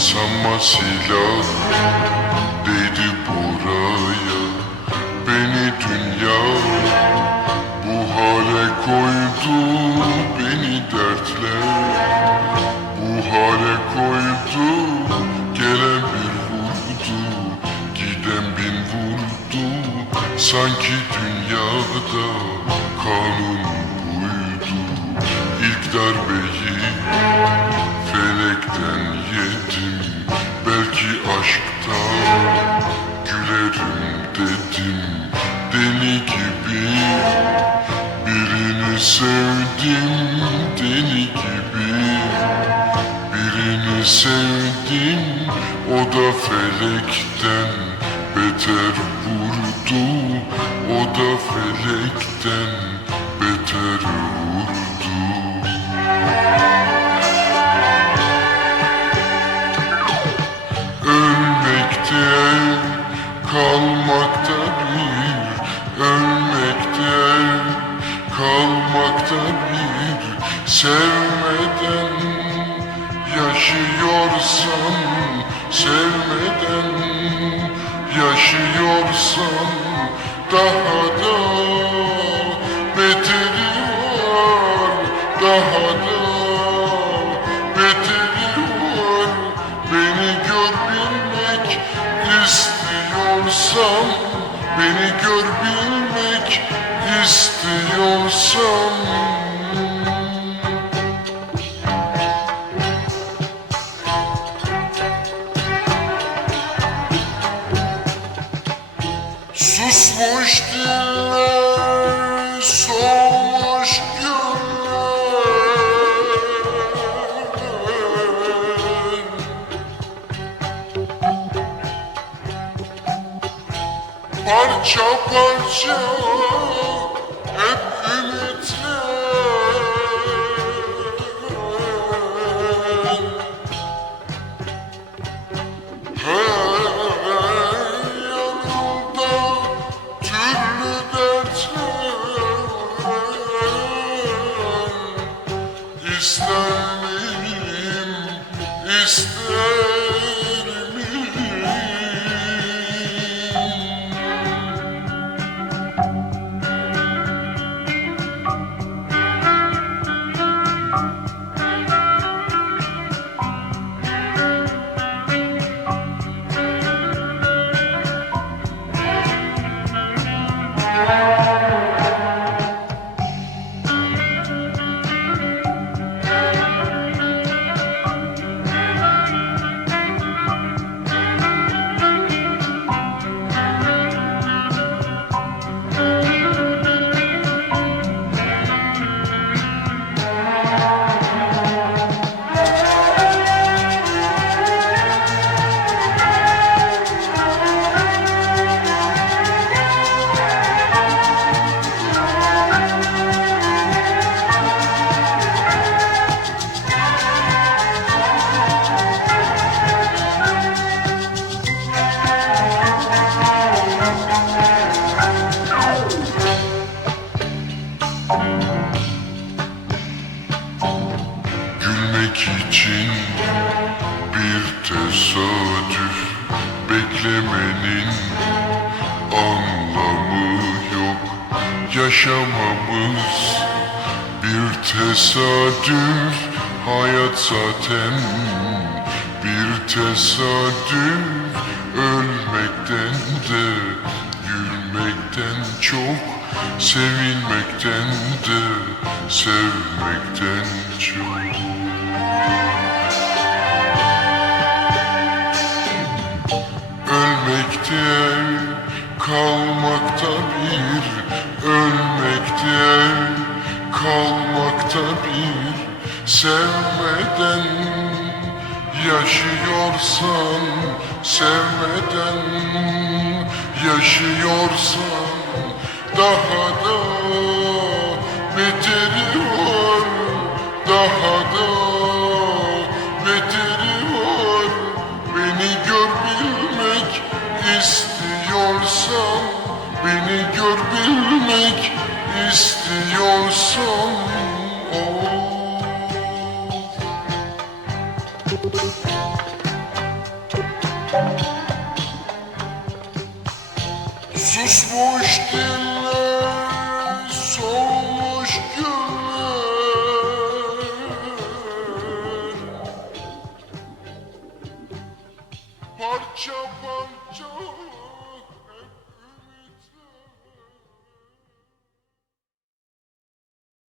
Sanma silah değdi buraya. Beni dünya bu hale koydu Beni dertler bu hale koydu Gelen bir vurdu giden bin vurdu. Sanki dünyada kanun buydu. İlk darbeyi felekten yedim Belki aşktan gülerim dedim. Deli gibi birini sevdim Deli gibi birini sevdim. O da felekten beter vurdu O da felekten yaşıyorsan Sevmeden yaşıyorsan Daha da beteri var Daha da beteri var Beni gör bilmek istiyorsan Beni gör bilmek istiyorsan Parça parça hep ümitler Her yanımda türlü dertler İster miyim, Beklemenin anlamı yok. Yaşamamız bir tesadüf Hayat zaten bir tesadüf. Ölmekten de gülmekten çok Sevilmekten de sevmekten çok Ölmekte kalmakta bir Ölmekte kalmakta bir Sevmeden yaşıyorsan Sevmeden yaşıyorsan Daha da beteri var Daha Susmuştum